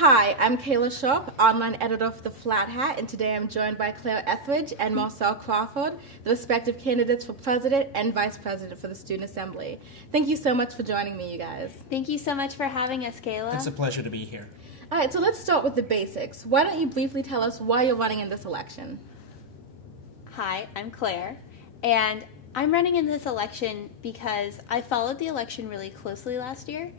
Hi, I'm Kayla Sharpe, online editor for The Flat Hat, and today I'm joined by Claire Etheridge and Marcell Crawford, the respective candidates for president and vice president for the Student Assembly. Thank you so much for joining me, you guys. Thank you so much for having us, Kayla. It's a pleasure to be here. All right, so let's start with the basics. Why don't you briefly tell us why you're running in this election? Hi, I'm Claire, and I'm running in this election because I followed the election really closely last year.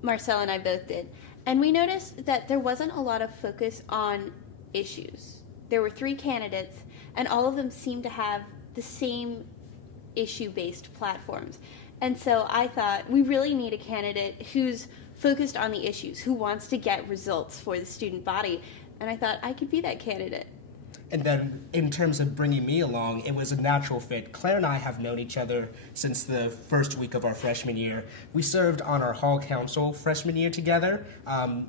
Marcell and I both did. And we noticed that there wasn't a lot of focus on issues. There were 3 candidates, and all of them seemed to have the same issue-based platforms. And so I thought we really need a candidate who's focused on the issues, who wants to get results for the student body. And I thought I could be that candidate. And then in terms of bringing me along, it was a natural fit. Claire and I have known each other since the first week of our freshman year. We served on our hall council freshman year together.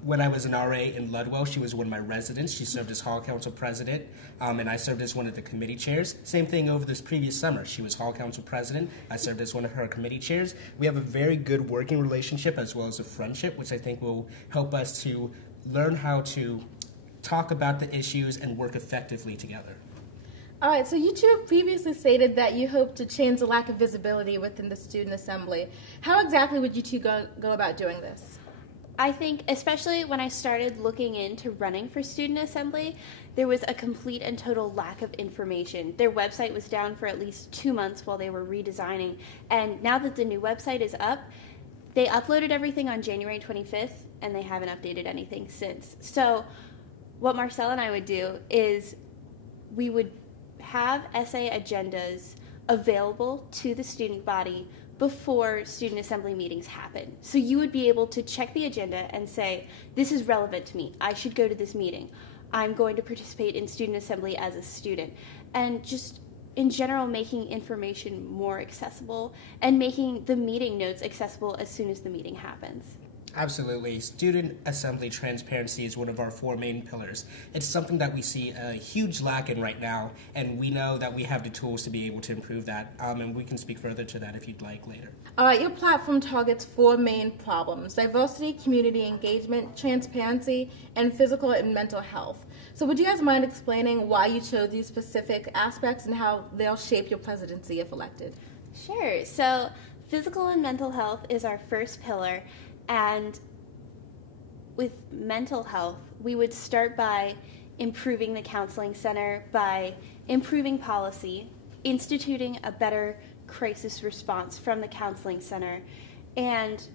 When I was an RA in Ludwell, she was one of my residents. She served as hall council president, and I served as one of the committee chairs. Same thing over this previous summer. She was hall council president. I served as one of her committee chairs. We have a very good working relationship as well as a friendship, which I think will help us to learn how to talk about the issues and work effectively together. All right, so you two have previously stated that you hope to change the lack of visibility within the Student Assembly. How exactly would you two go about doing this? I think, especially when I started looking into running for Student Assembly, there was a complete and total lack of information. Their website was down for at least 2 months while they were redesigning, and now that the new website is up, they uploaded everything on January 25th, and they haven't updated anything since. So what Marcell and I would do is we would have essay agendas available to the student body before student assembly meetings happen. So you would be able to check the agenda and say, this is relevant to me. I should go to this meeting. I'm going to participate in student assembly as a student. And just in general, making information more accessible and making the meeting notes accessible as soon as the meeting happens. Absolutely. Student assembly transparency is one of our 4 main pillars. It's something that we see a huge lack in right now, and we know that we have the tools to be able to improve that, and we can speak further to that if you'd like later. All right, your platform targets 4 main problems: diversity, community engagement, transparency, and physical and mental health. So would you guys mind explaining why you chose these specific aspects and how they'll shape your presidency if elected? Sure. So physical and mental health is our first pillar. And with mental health, we would start by improving the counseling center, by improving policy, instituting a better crisis response from the counseling center, and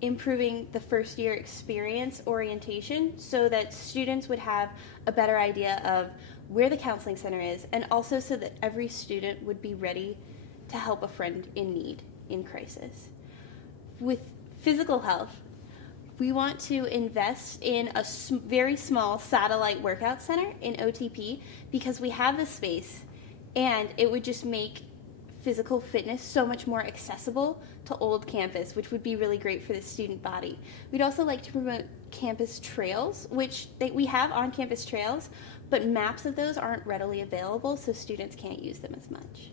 improving the first year experience orientation so that students would have a better idea of where the counseling center is, and also so that every student would be ready to help a friend in need in crisis. With physical health, we want to invest in a very small satellite workout center in OTP because we have the space, and it would just make physical fitness so much more accessible to Old Campus, which would be really great for the student body. We'd also like to promote campus trails, which we have on-campus trails, but maps of those aren't readily available, so students can't use them as much.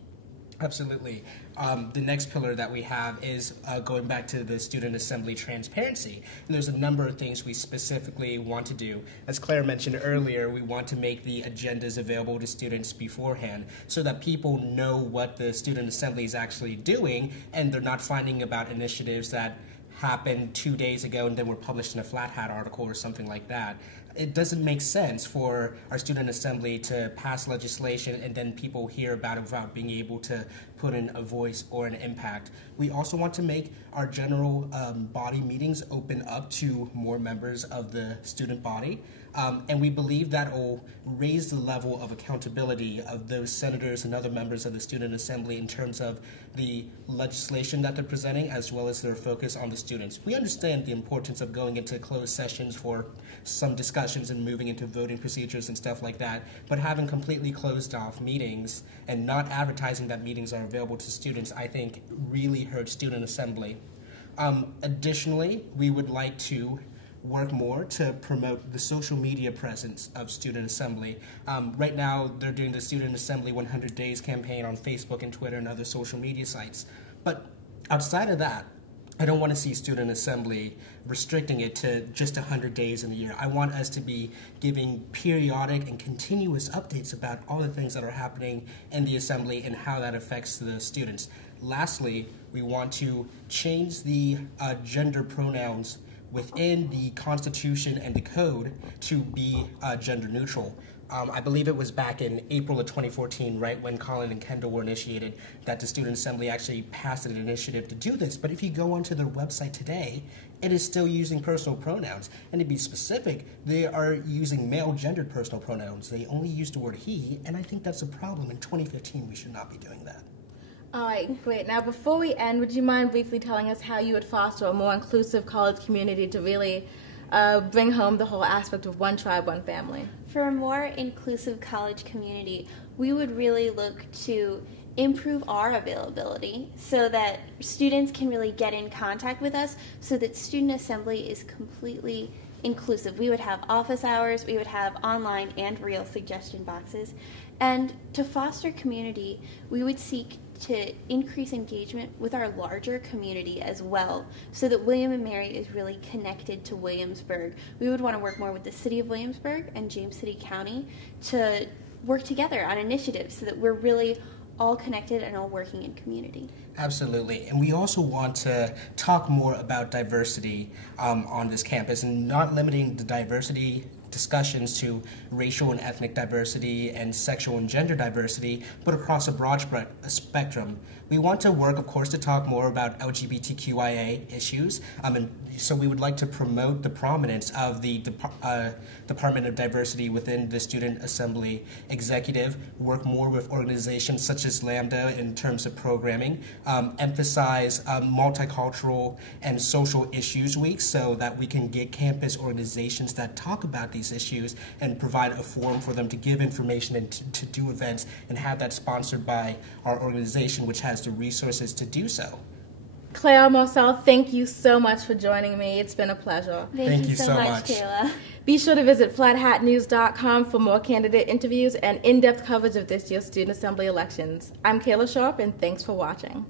Absolutely. The next pillar that we have is going back to the student assembly transparency. And there's a number of things we specifically want to do. As Claire mentioned earlier, we want to make the agendas available to students beforehand so that people know what the student assembly is actually doing, and they're not finding about initiatives that happened 2 days ago and then were published in a Flat Hat article or something like that. It doesn't make sense for our student assembly to pass legislation and then people hear about it without being able to put in a voice or an impact. We also want to make our general body meetings open up to more members of the student body. And we believe that will raise the level of accountability of those senators and other members of the Student Assembly in terms of the legislation that they're presenting as well as their focus on the students. We understand the importance of going into closed sessions for some discussions and moving into voting procedures and stuff like that, but having completely closed off meetings and not advertising that meetings are available to students, I think really hurts Student Assembly. Additionally, we would like to work more to promote the social media presence of Student Assembly. Right now, they're doing the Student Assembly 100 Days campaign on Facebook and Twitter and other social media sites. But outside of that, I don't want to see student assembly restricting it to just 100 days in a year. I want us to be giving periodic and continuous updates about all the things that are happening in the assembly and how that affects the students. Lastly, we want to change the gender pronouns within the Constitution and the Code to be gender neutral. I believe it was back in April of 2014, right, when Colin and Kendall were initiated, that the Student Assembly actually passed an initiative to do this. But if you go onto their website today, it is still using personal pronouns. And to be specific, they are using male gendered personal pronouns. They only use the word he, and I think that's a problem. In 2015, we should not be doing that. All right, great. Now, before we end, would you mind briefly telling us how you would foster a more inclusive college community to really bring home the whole aspect of one tribe, one family? For a more inclusive college community, we would really look to improve our availability so that students can really get in contact with us, so that Student Assembly is completely inclusive. We would have office hours, we would have online and real suggestion boxes, and to foster community, we would seek to increase engagement with our larger community as well, so that William & Mary is really connected to Williamsburg. We would want to work more with the City of Williamsburg and James City County to work together on initiatives so that we're really all connected and all working in community. Absolutely. And we also want to talk more about diversity on this campus, and not limiting the diversity discussions to racial and ethnic diversity and sexual and gender diversity, but across a broad spectrum. We want to work, of course, to talk more about LGBTQIA issues, and so we would like to promote the prominence of the Department of Diversity within the Student Assembly Executive, work more with organizations such as Lambda in terms of programming, emphasize multicultural and social issues weeks so that we can get campus organizations that talk about these issues and provide a forum for them to give information and to do events, and have that sponsored by our organization, which has the resources to do so. Claire, Marcell, thank you so much for joining me. It's been a pleasure. Thank you so much, Kayla. Be sure to visit flathatnews.com for more candidate interviews and in-depth coverage of this year's Student Assembly elections. I'm Kayla Sharpe, and thanks for watching.